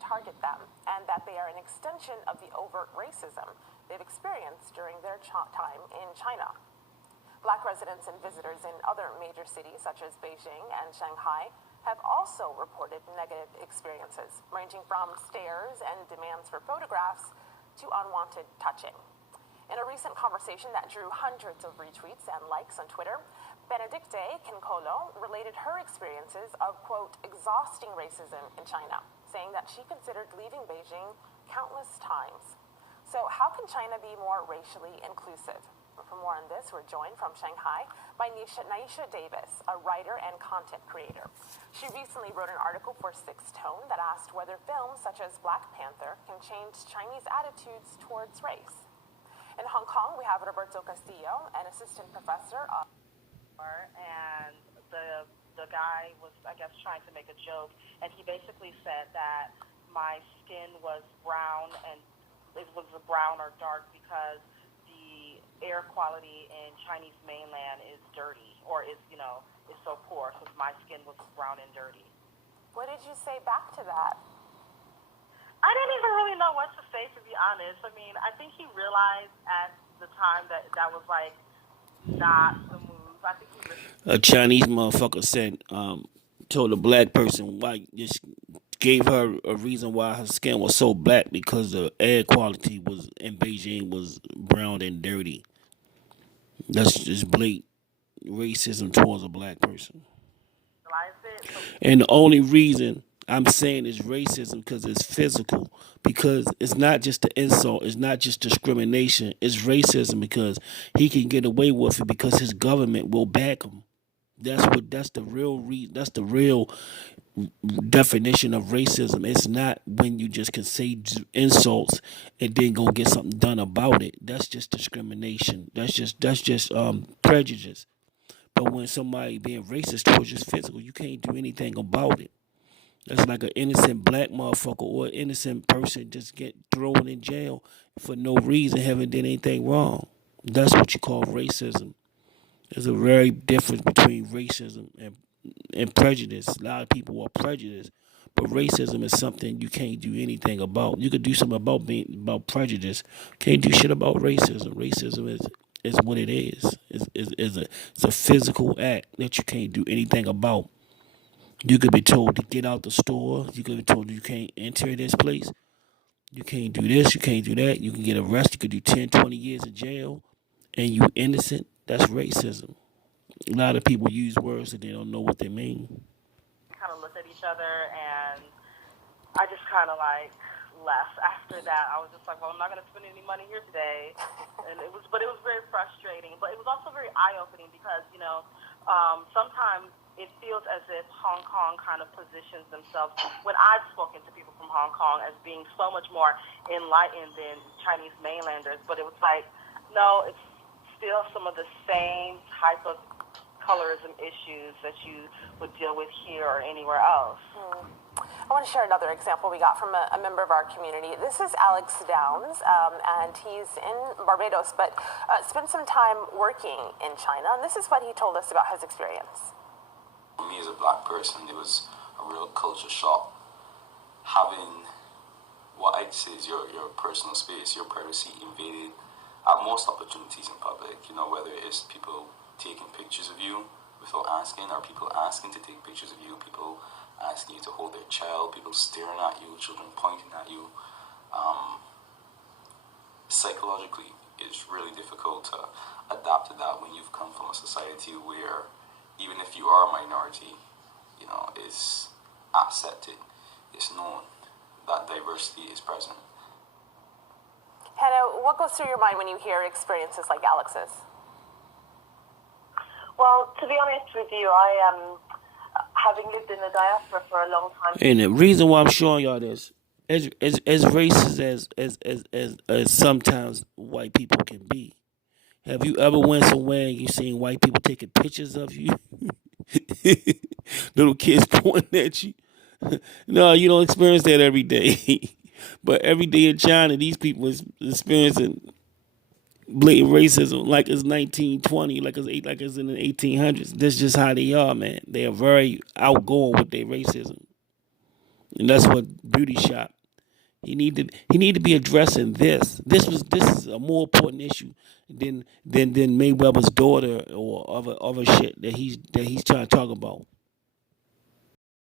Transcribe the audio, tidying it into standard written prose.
target them, and that they are an extension of the overt racism they've experienced during their time in China. Black residents and visitors in other major cities such as Beijing and Shanghai have also reported negative experiences, ranging from stares and demands for photographs to unwanted touching. In a recent conversation that drew hundreds of retweets and likes on Twitter, Benedicte Kinkolo related her experiences of, quote, exhausting racism in China, saying that she considered leaving Beijing countless times. So how can China be more racially inclusive? For more on this, we're joined from Shanghai by Naisha Davis, a writer and content creator. She recently wrote an article for Sixth Tone that asked whether films such as Black Panther can change Chinese attitudes towards race. In Hong Kong, we have Roberto Castillo, an assistant professor of... And the guy was, I guess, trying to make a joke, and he basically said that my skin was brown, and it was brown or dark because the air quality in Chinese mainland is dirty, or is so poor, so my skin was brown and dirty. What did you say back to that? I didn't even really know what to say, to be honest. I mean, I think he realized at the time that was like not the move. I think he a Chinese motherfucker said, told a black person why, just gave her a reason why her skin was so black because the air quality was in Beijing was brown and dirty. That's just blatant racism towards a black person. And the only reason I'm saying it's racism because it's physical, because it's not just the insult, it's not just discrimination, it's racism because he can get away with it because his government will back him. That's the real definition of racism. It's not when you just can say insults and then go get something done about it. That's just discrimination. That's just prejudice. But when somebody being racist towards your physical, you can't do anything about it. That's like an innocent black motherfucker or an innocent person just get thrown in jail for no reason, haven't done anything wrong. That's what you call racism. There's a very difference between racism and prejudice. A lot of people are prejudiced, but racism is something you can't do anything about. You could do something about prejudice. Can't do shit about racism. Racism is what it is. It's a physical act that you can't do anything about. You could be told to get out the store. You could be told you can't enter this place. You can't do this. You can't do that. You can get arrested. You could do 10, 20 years in jail. And you innocent. That's racism. A lot of people use words that they don't know what they mean. Kind of looked at each other, and I just kind of like left after that. I was just like, well, I'm not going to spend any money here today. And it was very frustrating. But it was also very eye-opening because, sometimes it feels as if Hong Kong kind of positions themselves, when I've spoken to people from Hong Kong, as being so much more enlightened than Chinese mainlanders. But it was like, no, it's still some of the same type of colorism issues that you would deal with here or anywhere else. I want to share another example we got from a member of our community. This is Alex Downs, and he's in Barbados, but spent some time working in China, and this is what he told us about his experience. For me as a black person, it was a real culture shock. Having what I'd say is your personal space, your privacy invaded at most opportunities in public, whether it is people taking pictures of you without asking, or people asking to take pictures of you, people asking you to hold their child, people staring at you, children pointing at you. Psychologically, it's really difficult to adapt to that when you've come from a society where even if you are a minority, it's accepted, it's known that diversity is present. Hannah, what goes through your mind when you hear experiences like Alex's? Well, to be honest with you, I am, having lived in the diaspora for a long time. And the reason why I'm showing y'all this, as racist as sometimes white people can be. Have you ever went somewhere and you seen white people taking pictures of you? Little kids pointing at you? No, you don't experience that every day. But every day in China, these people is experiencing blatant racism like it's 1920, like it's in the 1800s. That's just how they are, man. They are very outgoing with their racism. and that's what Beautyshop. He need to be addressing this. This is a more important issue than Mayweather's daughter or other shit that he's trying to talk about.